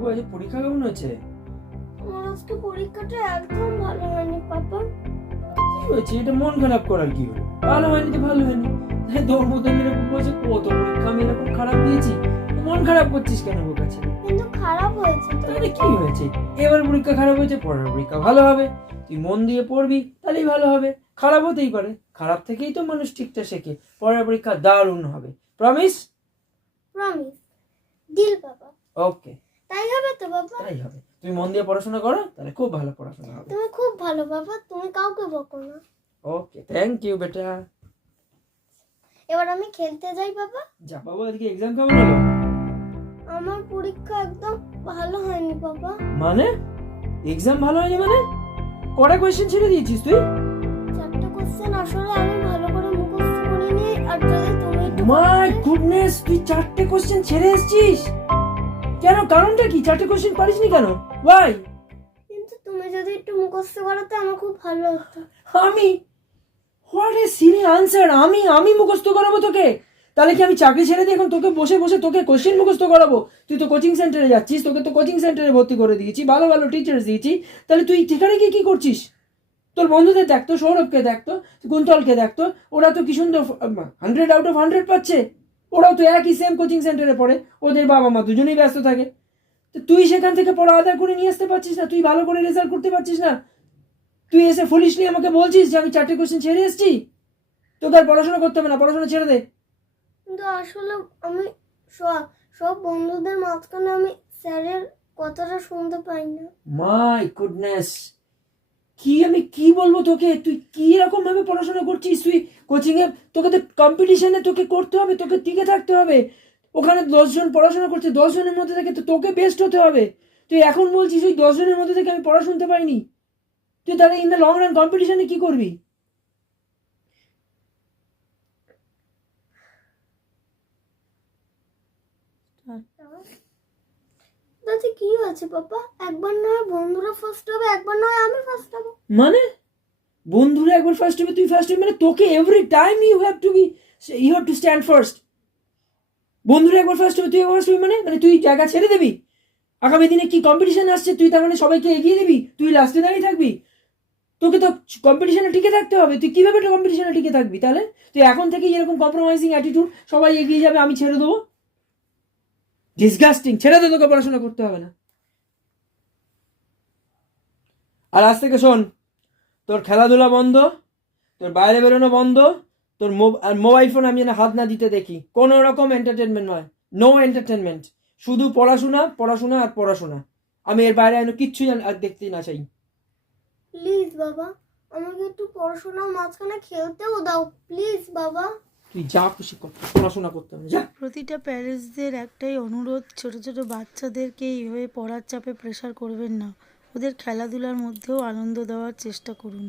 বাবু আজ পরীক্ষা কেমন হয়েছে? আমার আজকে পরীক্ষাটা একদম ভালো হয়নি পাপা। কি হয়েছে? এটা মন খারাপ করার কি হলো? ভালো হয়নি তো ভালো হয়নি, তোর মতো এরকম বলছে কত পরীক্ষা আমি এরকম খারাপ দিয়েছি, মন খারাপ করছিস কেন বোকা ছেলে? কিন্তু খারাপ হয়েছে তো। তাহলে কি হয়েছে? এবার পরীক্ষা খারাপ হয়েছে, পরের পরীক্ষা ভালো হবে, তুই মন দিয়ে পড়বি তাহলেই ভালো হবে। খারাপ হতেই পারে, খারাপ থেকেই তো মানুষ ঠিকটা শেখে। পরের পরীক্ষা দারুণ হবে, প্রমিস? প্রমিস। ডিল বাবা। ওকে, তাই হবে তো বাবা? তাই হবে। তুমি মন দিয়ে পড়াশোনা করো, তাহলে খুব ভালো পড়াশোনা হবে। তুমি খুব ভালো বাবা, তুমি কাউকে বকো না। ওকে, থ্যাংক ইউ বেটা। এবার আমি খেলতে যাই বাবা। যা বাবু, আজকে এক্সাম কেমন হলো? আমার পরীক্ষা একদম ভালো হয়নি বাবা। মানে এক্সাম ভালো হয়নি মানে? কটা কোয়েশ্চেন ছেড়ে দিয়েছিস তুই? 4টা কোশ্চেন আসলে আমি ভালো করে মুখস্থ করিনি, আর যদি তুমি একটু মাই গুডনেস, তুই 4টে কোয়েশ্চেন ছেড়ে এসেছিস কেন? কারণটা কি? 4টে কোয়েশ্চেন পারিসনি কেন? ওয়াই? কিন্তু তুমি যদি একটু মুখস্থ করো তো আমার খুব ভালো হতো। আমি? What a Seely answer! আমি মুখস্থ করাবো তোকে? তাহলে কি আমি চাকরি ছেড়ে দিয়ে এখন তোকে বসে বসে তোকে কোশ্চেন মুখস্থ করাবো? তুই তো কোচিং সেন্টারে যাচ্ছিস, তোকে তো কোচিং সেন্টারে ভর্তি করে দিয়েছি, ভালো ভালো টিচার্স দিয়েছি, তাহলে তুই সেখানে গিয়ে কি করছিস? তোর বন্ধুদের দেখতো, সৌরভকে দেখতো, কুন্তলকে দেখতো, ওরা তো কি সুন্দর 100 আউট অফ 100 পাচ্ছে। ওরাও তো একই সেম কোচিং সেন্টারে পড়ে, ওদের বাবা মা দুজনেই ব্যস্ত থাকে। তো তুই সেখান থেকে পড়া আদায় করে নিয়ে আসতে পারছিস না, তুই ভালো করে রেজাল্ট করতে পারছিস না, তুই এসে ফুলিশলি আমাকে বলছিস যে আমি 4টে কোশ্চেন ছেড়ে এসেছি। তোকে আর পড়াশোনা করতে হবে না, পড়াশোনা ছেড়ে দে। কিন্তু আসলে আমি সব বন্ধুদের মাঝখানে আমি স্যারের কথাটা শুনতে পাই না। মাই গুডনেস, আমি কি বলবো তোকে? তুই কি রকম ভাবে পড়াশোনা করছিস? তুই কোচিং এ, তোকে তো কম্পিটিশনে তোকে করতে হবে, তোকে টিকে থাকতে হবে। ওখানে 10 জন পড়াশোনা করছে, 10 জনের মধ্যে থেকে তো তোকে বেস্ট হতে হবে। তুই এখন বলছিস ওই 10 জনের মধ্যে থেকে আমি পড়া শুনতে পাইনি? তুই তাহলে ইন দ্য লং রান কম্পিটিশনে কি করবি? তাতে কি হয়েছে পাপা? একবার না হয় বন্ধুরা ফার্স্ট হবে, একবার না হয় আমি ফার্স্ট হব। মানে বন্ধুরা একবার ফার্স্ট হবে, তুই ফার্স্ট হবে মানে? তোকে every time you have to stand first. বন্ধুরা একবার ফার্স্ট হবে, তুই একবার ফার্স্ট হবে মানে? তুই জায়গা ছেড়ে দিবি? আগামী দিনে কি কম্পিটিশন আসছে, তুই তার মানে সবাইকে এগিয়ে দিবি, তুই লাস্টে দাঁড়িয়ে থাকবি? তোকে তো কম্পিটিশনে টিকে থাকতে হবে। তুই কিভাবে কম্পিটিশনে টিকে থাকবি তাহলে? তুই এখন থেকে এরকম কম্প্রোমাইজিং অ্যাটিটিউড, সবাই এগিয়ে যাবে আমি ছেড়ে দেবো? ডিসগাস্টিং। ছেড়ে দে, তোকে পড়াশোনা করতে হবে না। আর আজ থেকে শোন, তোর খেলাধুলা বন্ধ, তোর বাইরে বেরোনো বন্ধ, তোর মোবাইল ফোন আমি যেন হাত না দিতে দেখি। কোনো রকম এন্টারটেনমেন্ট নয়, নো এন্টারটেনমেন্ট, শুধু পড়াশোনা পড়াশোনা আর পড়াশোনা। আমি এর বাইরে আমি কিচ্ছু আর দেখতে না চাই। প্লিজ বাবা, আমাকে একটু পড়াশোনার মাঝখানে খেলতেও দাও প্লিজ বাবা। তুই যা খুশি কর, পড়াশোনা করতে হবে যা। প্রতিটা প্যারেন্টসদের একটাই অনুরোধ, ছোট ছোট বাচ্চাদেরকে এইভাবে পড়ার চাপে প্রেশার করবেন না, ওদের খেলাধুলার মধ্যেও আনন্দ দেওয়ার চেষ্টা করুন।